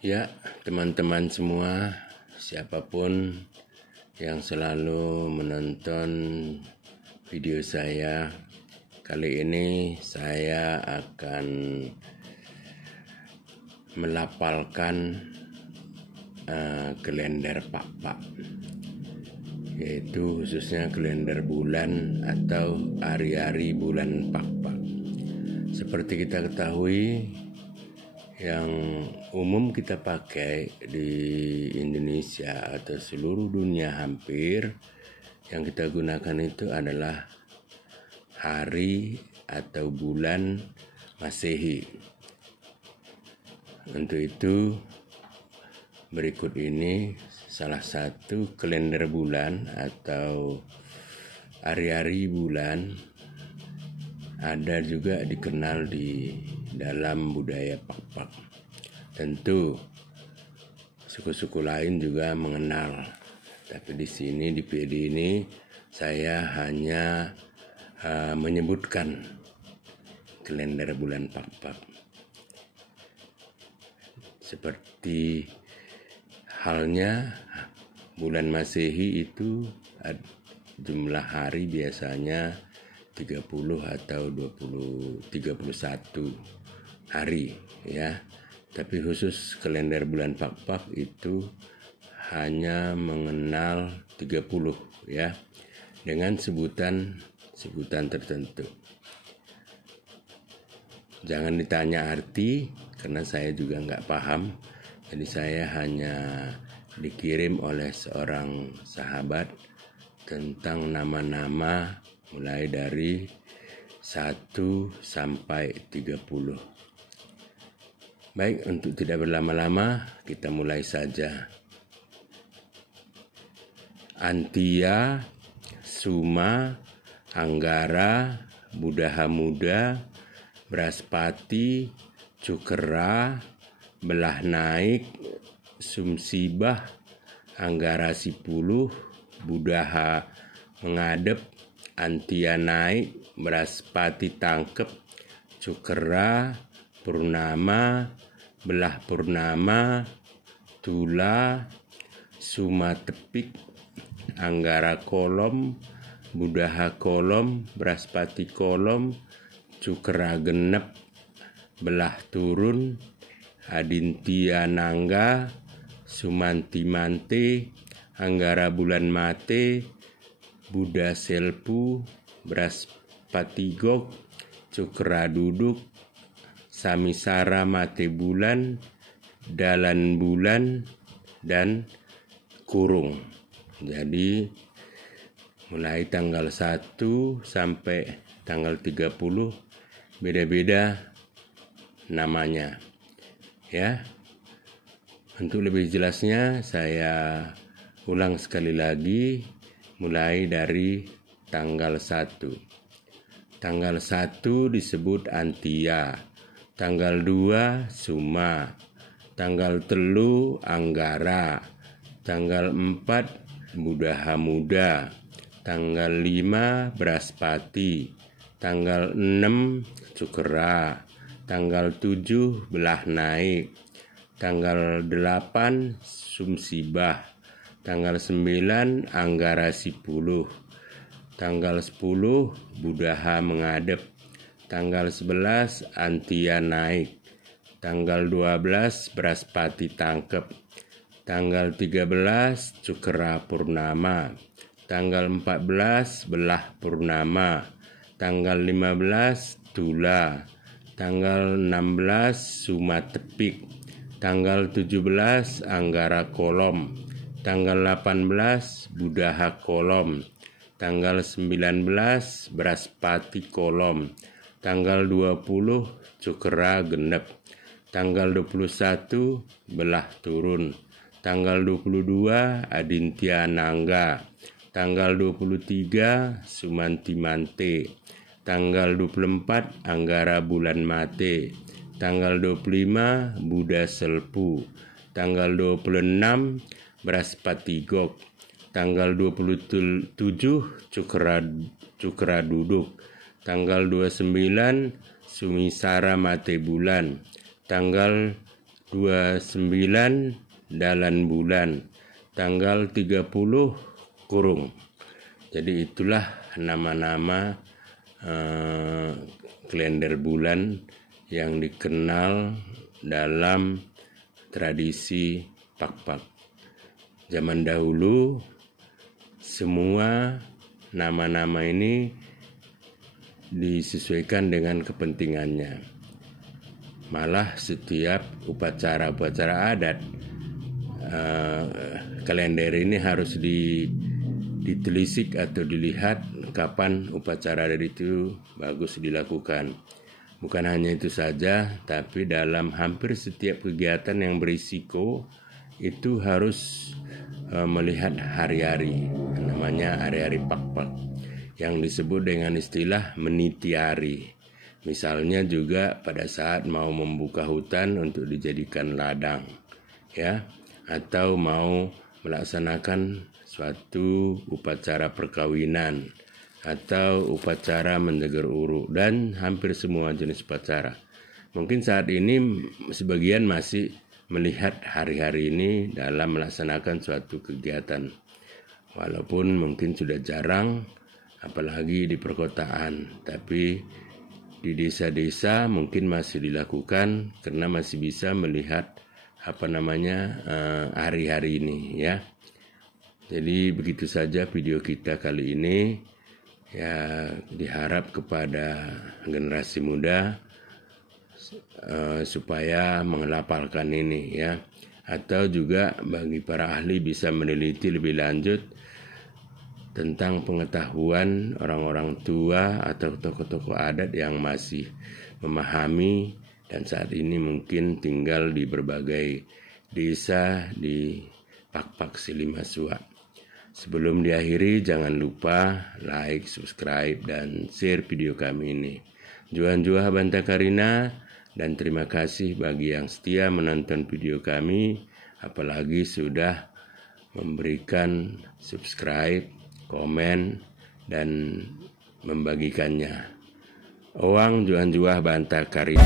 Ya, teman-teman semua, siapapun yang selalu menonton video saya, kali ini saya akan melapalkan kalender Pak-Pak, yaitu khususnya kalender bulan atau hari-hari bulan Pak-Pak. Seperti kita ketahui, yang umum kita pakai di Indonesia atau seluruh dunia hampir, yang kita gunakan itu adalah hari atau bulan Masehi. Untuk itu, berikut ini salah satu kalender bulan atau hari-hari bulan, ada juga dikenal di dalam budaya Pak-Pak. Tentu suku-suku lain juga mengenal, tapi di sini di PD ini saya hanya menyebutkan kalender bulan Pak-Pak. Seperti halnya bulan Masehi itu jumlah hari biasanya 30 atau 31 hari ya. Tapi khusus kalender bulan Pak-Pak itu hanya mengenal 30 ya, dengan sebutan tertentu. Jangan ditanya arti karena saya juga nggak paham. Jadi saya hanya dikirim oleh seorang sahabat tentang nama-nama mulai dari 1 sampai 30. Baik, untuk tidak berlama-lama, kita mulai saja. Antia, Suma, Anggara, Budaha Muda, Braspati, Cukera, Belah Naik, Sumsibah, Anggara 10, Budaha Mengadep, Antia Naik, Braspati Tangkep, Cukera, Purnama, Belah Purnama, Tula, Suma Tepik, Anggara Kolom, Budaha Kolom, Braspati Kolom, Cukera Genep, Belah Turun, Adintia Nangga, Sumanti Mante, Anggara Bulan Mate, Buddha Selpu, Braspati Gok, Cukera Duduk, Samisara Mate Bulan, Dalan Bulan, dan Kurung. Jadi mulai tanggal 1 sampai tanggal 30 beda-beda namanya ya. Untuk lebih jelasnya saya ulang sekali lagi, mulai dari tanggal 1. Tanggal 1 disebut Antia, tanggal 2 Suma, tanggal 3 Anggara, tanggal 4 Budaha Muda, tanggal 5 Braspati, tanggal 6 Cukera, tanggal 7 Belah Naik, tanggal 8 Sumsibah, tanggal 9 Anggara 10, tanggal 10 Budaha Mengadep, tanggal 11 Antia Naik, tanggal 12 Braspati Tangkep, tanggal 13 Cukera Purnama, tanggal 14 Belah Purnama, tanggal 15 Tula, tanggal 16 Suma Tepik, tanggal 17 Anggara Kolom, tanggal 18 Budaha Kolom, tanggal 19 Braspati Kolom, tanggal 20 Cukera Genep, tanggal 21 Belah Turun, tanggal 22 Adintia Nangga, tanggal 23 Sumanti Mante, tanggal 24 Anggara Bulan Mate, tanggal 25 Buddha Selpu, tanggal 26 Braspati Gok, tanggal 27 Cukera Duduk, tanggal 29 Sumisara Mate Bulan, tanggal 29 dalan bulan tanggal 30 kurung. Jadi itulah nama-nama kalender bulan yang dikenal dalam tradisi Pakpak. Zaman dahulu semua nama-nama ini disesuaikan dengan kepentingannya. Malah setiap upacara-upacara adat kalender ini harus ditelisik atau dilihat kapan upacara adat itu bagus dilakukan. Bukan hanya itu saja, tapi dalam hampir setiap kegiatan yang berisiko itu harus melihat hari-hari, namanya hari-hari Pakpak, yang disebut dengan istilah meniti hari. Misalnya juga pada saat mau membuka hutan untuk dijadikan ladang, ya, atau mau melaksanakan suatu upacara perkawinan atau upacara menjeger uruk dan hampir semua jenis upacara. Mungkin saat ini sebagian masih melihat hari-hari ini dalam melaksanakan suatu kegiatan, walaupun mungkin sudah jarang, apalagi di perkotaan, tapi di desa-desa mungkin masih dilakukan karena masih bisa melihat hari-hari ini, ya. Jadi begitu saja video kita kali ini, ya, diharap kepada generasi muda supaya menghafalkan ini, ya, atau juga bagi para ahli bisa meneliti lebih lanjut tentang pengetahuan orang-orang tua atau tokoh-tokoh adat yang masih memahami dan saat ini mungkin tinggal di berbagai desa di Pakpak Silimasua. Sebelum diakhiri, jangan lupa like, subscribe, dan share video kami ini. Juan Juah Banta Karina, dan terima kasih bagi yang setia menonton video kami, apalagi sudah memberikan subscribe, komen, dan membagikannya. Owang Juan Juah Banta Karina.